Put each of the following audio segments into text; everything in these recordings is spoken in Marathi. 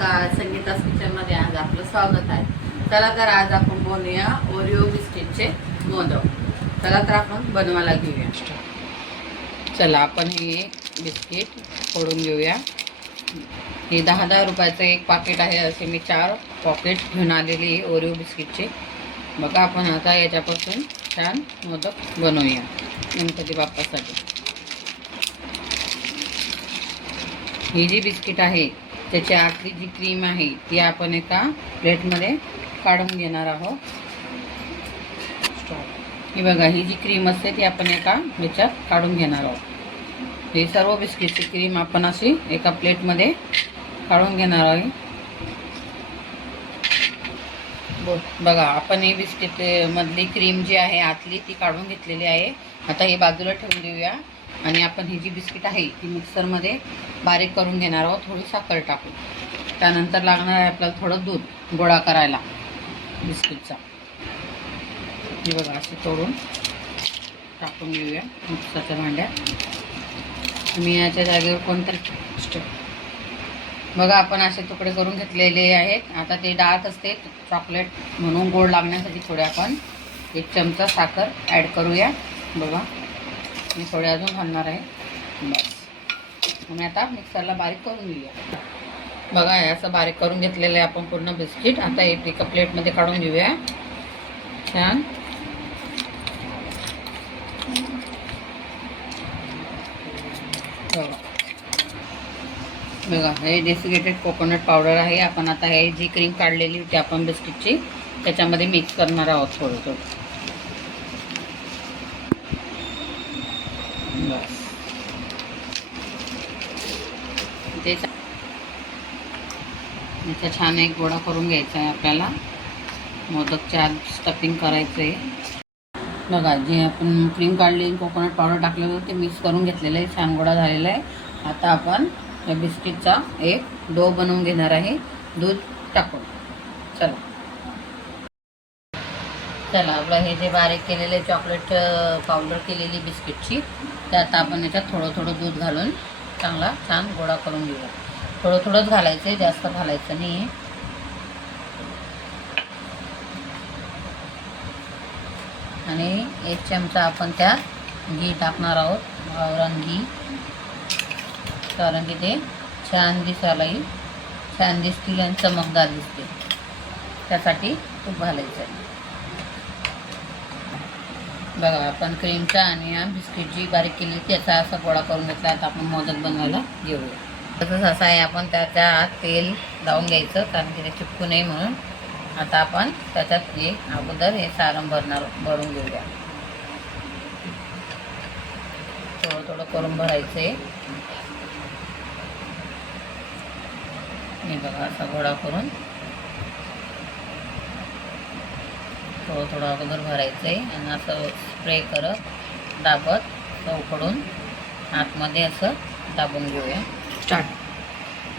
नमस्कार, संगीता's किचनमध्ये आज आपलं स्वागत आहे. चला तर आज आपण बनवूया ओरिओ बिस्किटचे मोदक. चला तर आपण बनवायला घेऊया. चला आपण हे बिस्किट फोडून घेऊया. हे 10-10 रुपयाचं एक पाकिट आहे. असे मी 4 पॉकेट घेऊन आलेली आहे ओरिओ बिस्किटचे. बघा आपण आता याच्यापासून छान मोदक बनवूया गणपती बाप्पासाठी. ही जी बिस्किट आहे त्याची आतली जी क्रीम आहे ती आपण एका प्लेटमध्ये काढून घेणार आहोत. ही बघा, ही जी क्रीम असते ती आपण एका ह्याच्यात काढून घेणार आहोत. ही सर्व बिस्किटची क्रीम आपण अशी एका प्लेटमध्ये काढून घेणार आहे. बघा, आपण ही बिस्किट मधली क्रीम जी आहे आतली ती काढून घेतलेली आहे. आता ही बाजूला ठेवून देऊया आणि आपण ही जी बिस्किट आहे ती मिक्सरमध्ये बारीक करून घेणार आहोत. थोडी साखर टाकू. त्यानंतर लागणार आहे आपल्याला थोडं दूध गोळा करायला बिस्किटचा. हे बघा, असे तोडून टाकून घेऊया मिक्सरच्या भांड्यात. मी याच्या जागेवर कोणतरी बघा आपण असे तुकडे करून घेतलेले आहेत. आता ते डार्क असते चॉकलेट म्हणून गोड लागण्यासाठी थोडे आपण 1 चमचा साखर ॲड करूया. बघा मी थोडे अजून घालणार आहे. बस मी आता मिक्सरला बारीक करून घेऊया. बघा हे असं बारीक करून घेतलेलं आहे आपण पूर्ण बिस्किट. आता एका प्लेटमध्ये काढून घेऊया छान. बघा हे डेसिकेटेड कोकोनट पावडर आहे. आपण आता हे जी क्रीम काढलेली होती आपण बिस्किटची त्याच्यामध्ये मिक्स करणार आहोत थोडं थोडं. बस याचा छान एक गोळा करून घ्यायचा आहे आपल्याला. मोदकच्या आत स्टफिंग करायचं आहे. बघा जे आपण क्रीम काढली कोकोनट पावडर टाकलेलं होतं ते मिक्स करून घेतलेलं आहे. छान गोळा झालेला आहे. आता आपण या बिस्किटचा एक डो बनवून घेणार आहे दूध टाकून. चला आपलं हे जे बारीक केलेले चॉकलेट पावडर केलेली बिस्किटची ते आता आपण याच्यात थोडं थोडं दूध घालून चांगला छान गोळा करून घेऊया. थोडं थोडंच घालायचं आहे, जास्त घालायचं नाही आहे. आणि 1 चमचा आपण त्यात घी टाकणार आहोत. गावरान घी, कारण की ते छान दिसायलाही छान दिसतील आणि चमकदार दिसते. त्यासाठी तूप घालायचं आहे. बघा आपण क्रीमचा आणि या बिस्किट जी बारीक केली त्याचा असा गोळा करून घेतला. आता आपण मोदक बनवायला घेऊया. तसंच असं आहे, आपण त्याच्या आत तेल लावून घ्यायचं कारण की ते चिपकू नये म्हणून. आता आपण त्याच्यात हे अगोदर हे सारण भरून घेऊया. थोडं थोडं करून भरायचं आहे. हे बघा असा गोळा करून थोडं थोडं अगोदर भरायचं आहे आणि असं स्प्रे करत दाबत उकडून आतमध्ये असं दाबून घेऊया.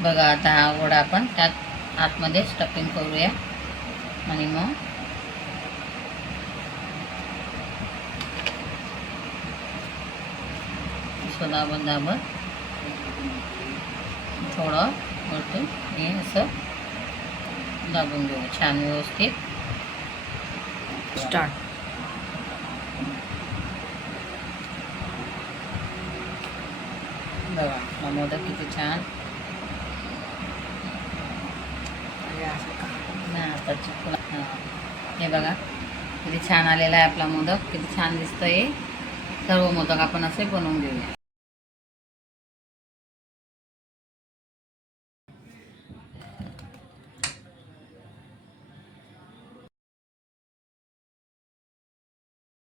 बघा आता हा गोळा आपण त्यात आतमध्ये स्टफिंग करूया आणि मग असं दाबत थोडं वरतून हे असं दाबून घेऊया छान व्यवस्थित. बघा हा मोदक किती छान आता चिकून. हे बघा किती छान आलेला आहे आपला मोदक. किती छान दिसतंय. सर्व मोदक आपण असे बनवून घेऊया.